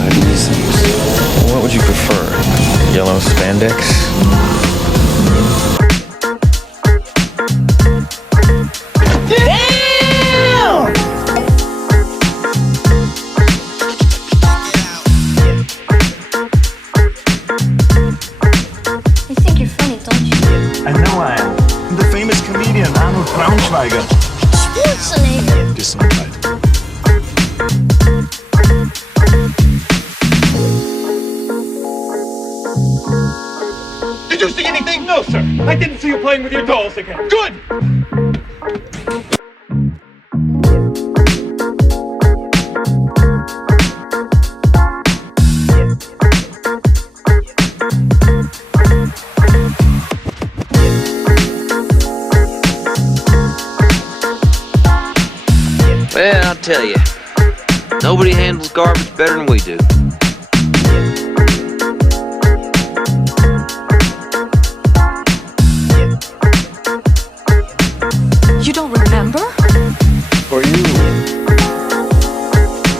ahead and use them. What would you prefer? Yellow spandex? Gesundheit. Did you see anything? No, sir. I didn't see you playing with your dolls again. Good! Well, I'll tell you, nobody handles garbage better than we do. You don't remember? For you,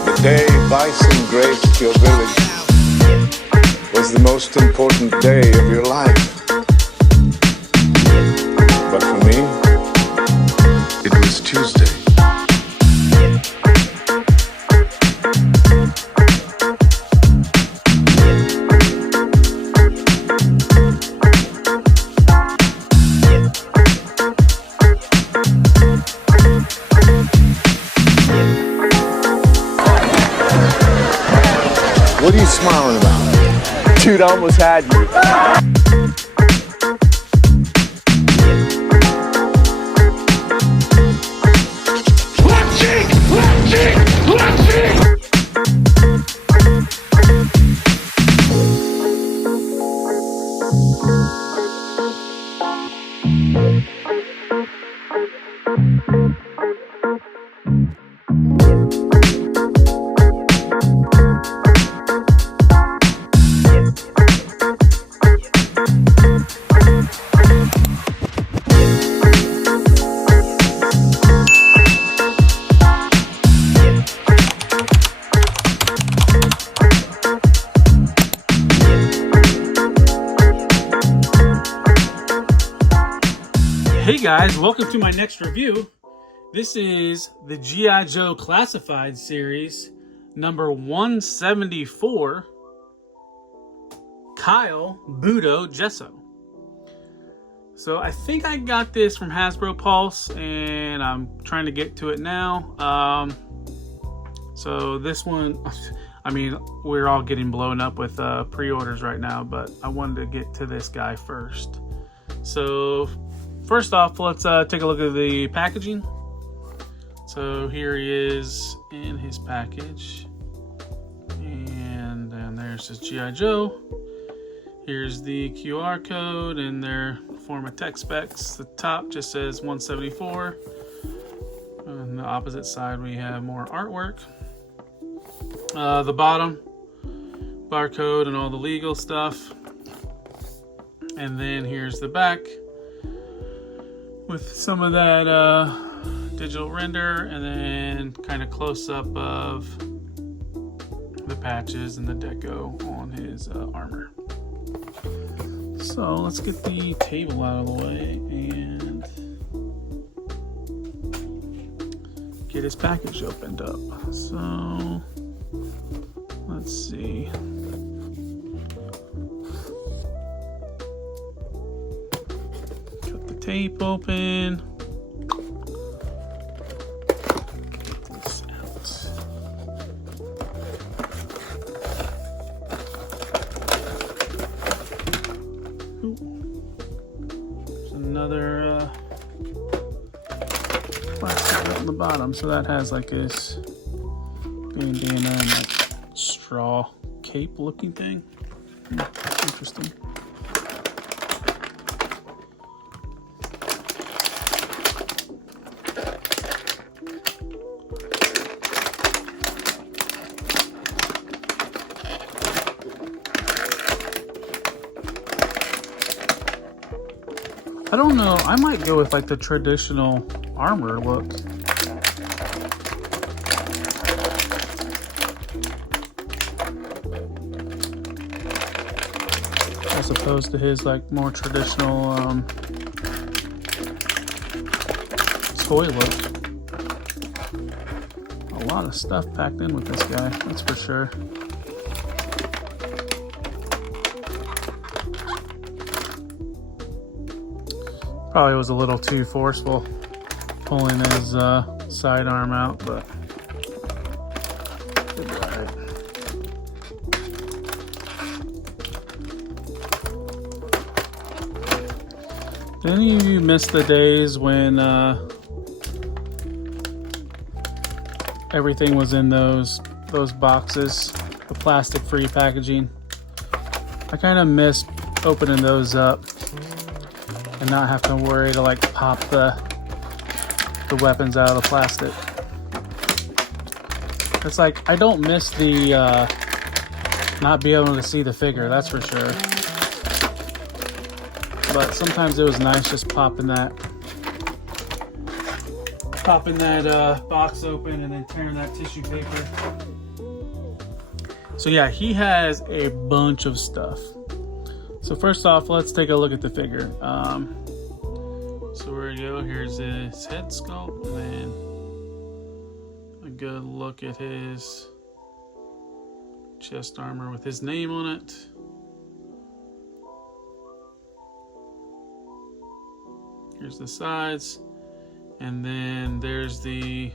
the day bison graced your village was the most important day of your life. But for me, it was Tuesday. What are you smiling about? Dude, I almost had you. Hey guys, welcome to my next review. This is the G.I. Joe Classified series, number 174, Kyle Budo Jesso. So I think I got this from Hasbro Pulse, and I'm trying to get to it now. So this one, I mean, we're all getting blown up with pre-orders right now, but I wanted to get to this guy first. So first off, let's take a look at the packaging. So here he is in his package. And then there's his G.I. Joe. Here's the QR code in their form of tech specs. The top just says 174. On the opposite side, we have more artwork. The bottom, barcode and all the legal stuff. And then here's the back, with some of that digital render, and then kind of close up of the patches and the deco on his armor. So let's get the table out of the way and get his package opened up. So let's see. Tape open. Get this out. Ooh. There's another plastic right on the bottom, so that has like this bandana and like straw cape looking thing. That's interesting. I don't know, I might go with like the traditional armor look. as opposed to his like more traditional toy look. A lot of stuff packed in with this guy, that's for sure. Probably was a little too forceful pulling his sidearm out, but it'll be all right. Did any of you miss the days when everything was in those boxes, the plastic-free packaging? I kind of miss opening those up and not have to worry to like pop the weapons out of the plastic. It's like I don't miss the not being able to see the figure, that's for sure. But sometimes it was nice just popping that box open and then tearing that tissue paper. So yeah, he has a bunch of stuff. So first off, let's take a look at the figure. So where we go, here's his head sculpt, and then a good look at his chest armor with his name on it. Here's the sides, and then there's the,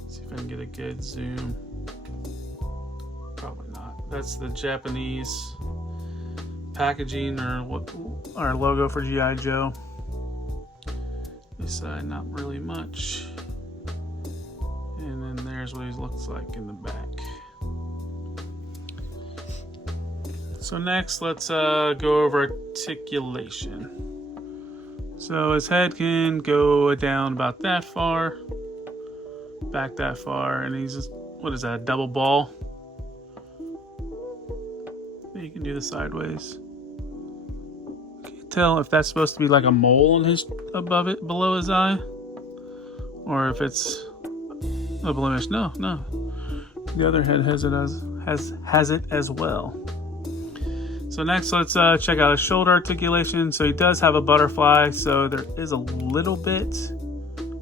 let's see if I can get a good zoom. Probably not. That's the Japanese packaging, or what our logo for G.I. Joe. This side, not really much. And then there's what he looks like in the back. So next, let's go over articulation. So his head can go down about that far, back that far, and he's just, what is that, a double ball? You can do the sideways. Can't tell if that's supposed to be like a mole on his above it, below his eye, or if it's a blemish. No. The other head has it as well. So next, let's check out his shoulder articulation. So he does have a butterfly, so there is a little bit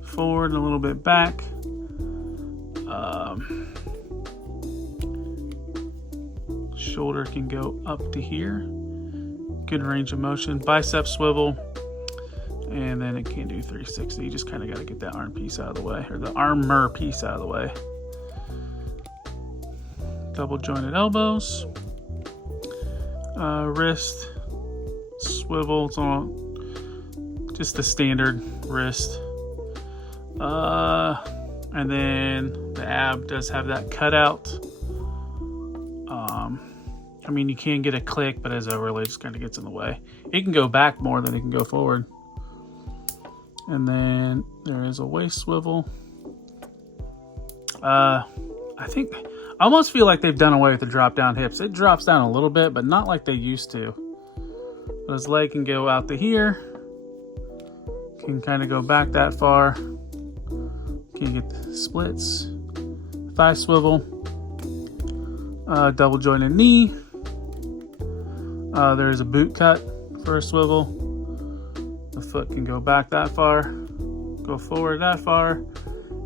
forward and a little bit back. Shoulder can go up to here. Good range of motion. Bicep swivel. And then it can do 360. You just kind of got to get that arm piece out of the way, or the armor piece out of the way. Double jointed elbows. Wrist swivel, it's on just the standard wrist. And then the ab does have that cutout. I mean, you can get a click, but as overlay just kind of gets in the way. It can go back more than it can go forward. And then there is a waist swivel. I almost feel like they've done away with the drop down hips. It drops down a little bit, but not like they used to. But his leg can go out to here. Can kind of go back that far. Can get the splits. Thigh swivel. Double jointed knee. There's a boot cut for a swivel. The foot can go back that far. Go forward that far.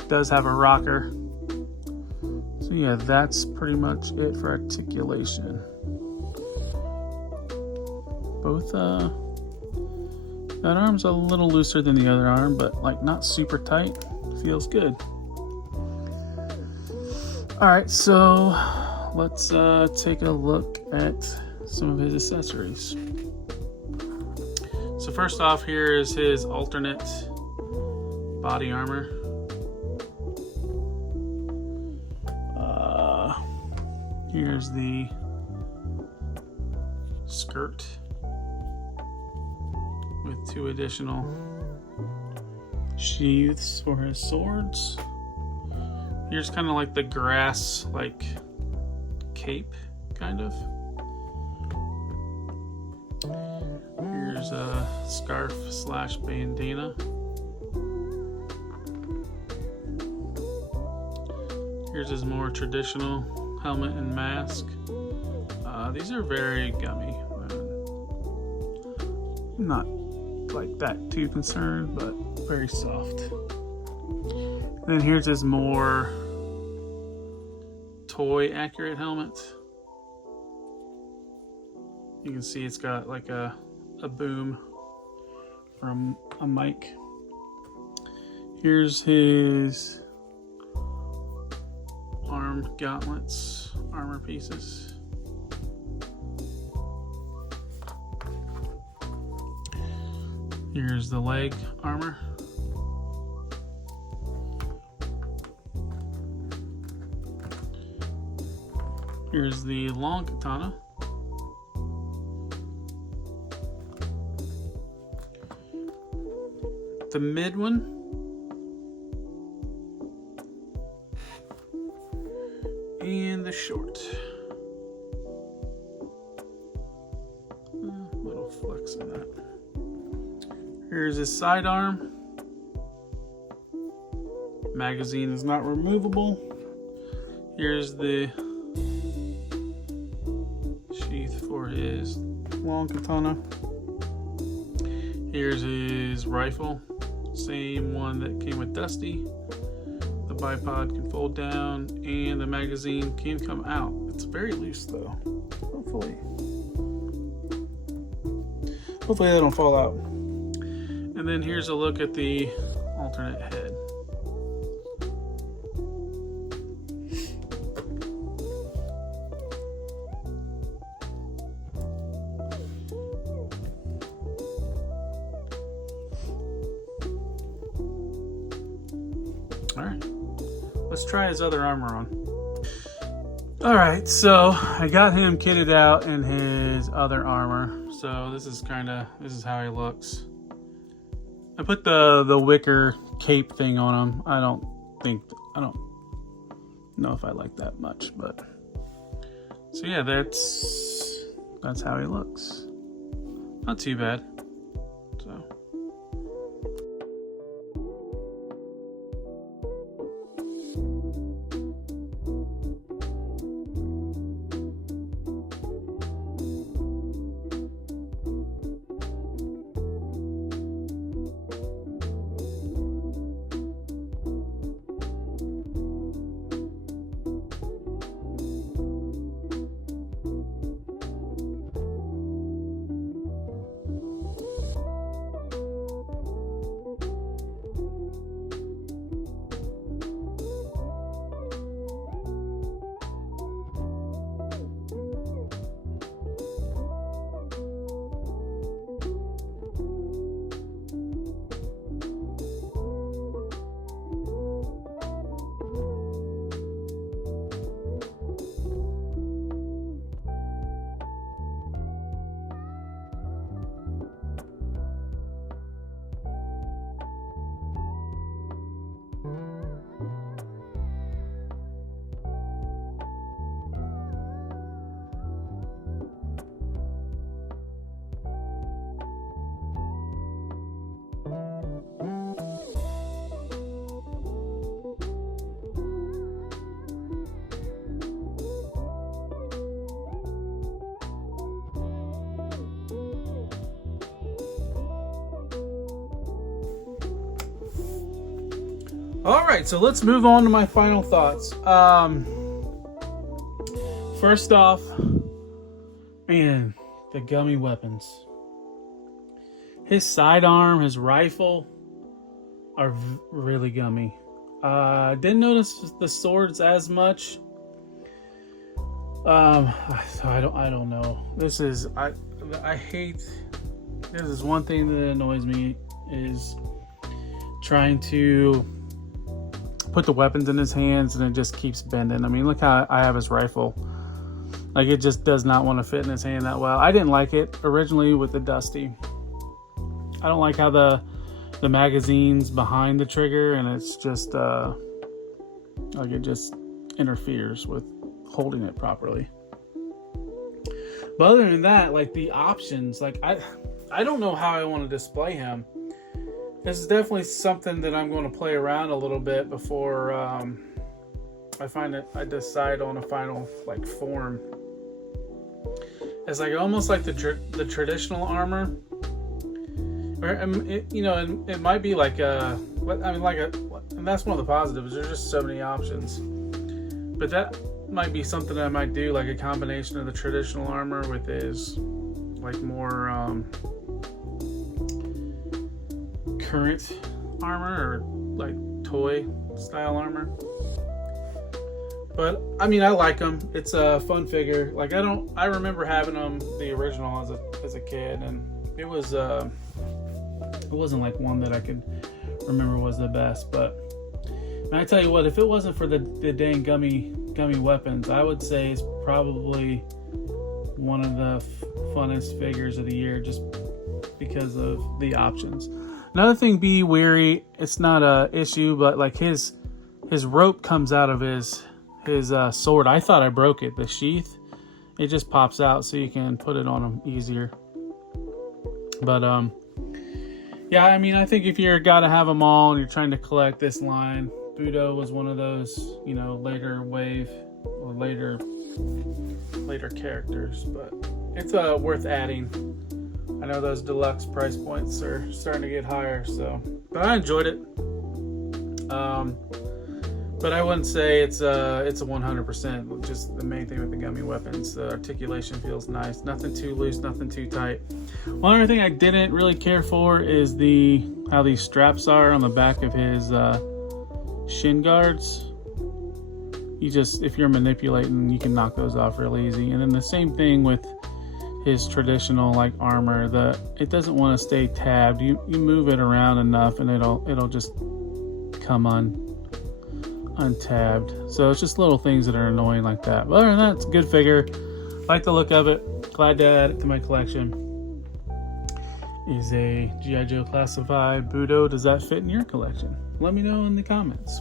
Does have a rocker. So yeah, that's pretty much it for articulation. Both, that arm's a little looser than the other arm, but like not super tight. Feels good. All right, so let's take a look at some of his accessories. So first off, here is his alternate body armor. Here's the skirt with 2 additional sheaths for his swords. Here's kind of like the grass, like cape, kind of. Here's a scarf / bandana. Here's his more traditional helmet and mask. These are very gummy. I'm not like that too concerned, but very soft. And then here's his more toy accurate helmet. You can see it's got like a boom from a mic. Here's his arm gauntlets, armor pieces. Here's the leg armor. Here's the long katana. The mid one. And the short. Little flex in that. Here's his sidearm. Magazine is not removable. Here's the sheath for his long katana. Here's his rifle. Same one that came with Dusty. The bipod can fold down and the magazine can come out. It's very loose though. Hopefully they don't fall out. And then here's a look at the alternate head. Alright, let's try his other armor on. Alright, so I got him kitted out in his other armor. So this is how he looks. I put the wicker cape thing on him. I don't know if I like that much, but so yeah, that's how he looks. Not too bad. So alright, so let's move on to my final thoughts. First off, man, the gummy weapons. His sidearm, his rifle are really gummy. Didn't notice the swords as much. I don't know. I hate. This is one thing that annoys me is trying to put the weapons in his hands and it just keeps bending. I mean, look how I have his rifle. Like, it just does not want to fit in his hand that well. I didn't like it originally with the Dusty. I don't like how the magazine's behind the trigger and it's just like it just interferes with holding it properly. But other than that, like the options, like I don't know how I want to display him. This is definitely something that I'm going to play around a little bit before I decide on a final like form. as like almost like the traditional armor, or you know, and it might be like and that's one of the positives. There's just so many options, but that might be something that I might do, like a combination of the traditional armor with his like more current armor, or like toy style armor. But I mean, I like them. It's a fun figure. Like I remember having them, the original, as a kid, and it wasn't like one that I could remember was the best. But man, I tell you what, if it wasn't for the dang gummy weapons, I would say it's probably one of the funnest figures of the year, just because of the options. Another thing, be wary. It's not a issue, but like his rope comes out of his sword. I thought I broke it. The sheath, it just pops out, so you can put it on him easier. But yeah, I mean, I think if you're gotta have them all and you're trying to collect this line, Budo was one of those, you know, later wave or later characters. But it's worth adding. I know those deluxe price points are starting to get higher, so, but I enjoyed it. But I wouldn't say it's a 100%. Just the main thing with the gummy weapons, the articulation feels nice. Nothing too loose, nothing too tight. One other thing I didn't really care for is how these straps are on the back of his shin guards. If you're manipulating, you can knock those off real easy. And then the same thing with his traditional like armor. It doesn't want to stay tabbed. You move it around enough, and it'll just come untabbed. So it's just little things that are annoying like that. But other than that, it's a good figure. Like the look of it. Glad to add it to my collection. Is a G.I. Joe classified Budo. Does that fit in your collection? Let me know in the comments.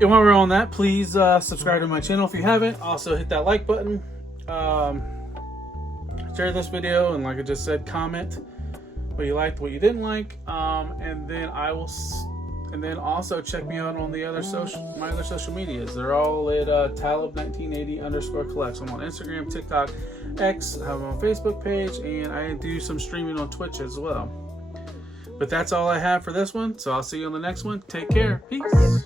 And while we're on that, please subscribe to my channel if you haven't. Also hit that like button. Share this video, and like I just said, comment what you liked, what you didn't like, and then also check me out on my other social medias. They're all at Talib1980_collects. I'm on Instagram, TikTok, X. I have my Facebook page, and I do some streaming on Twitch as well. But that's all I have for this one, so I'll see you on the next one. Take care. Peace.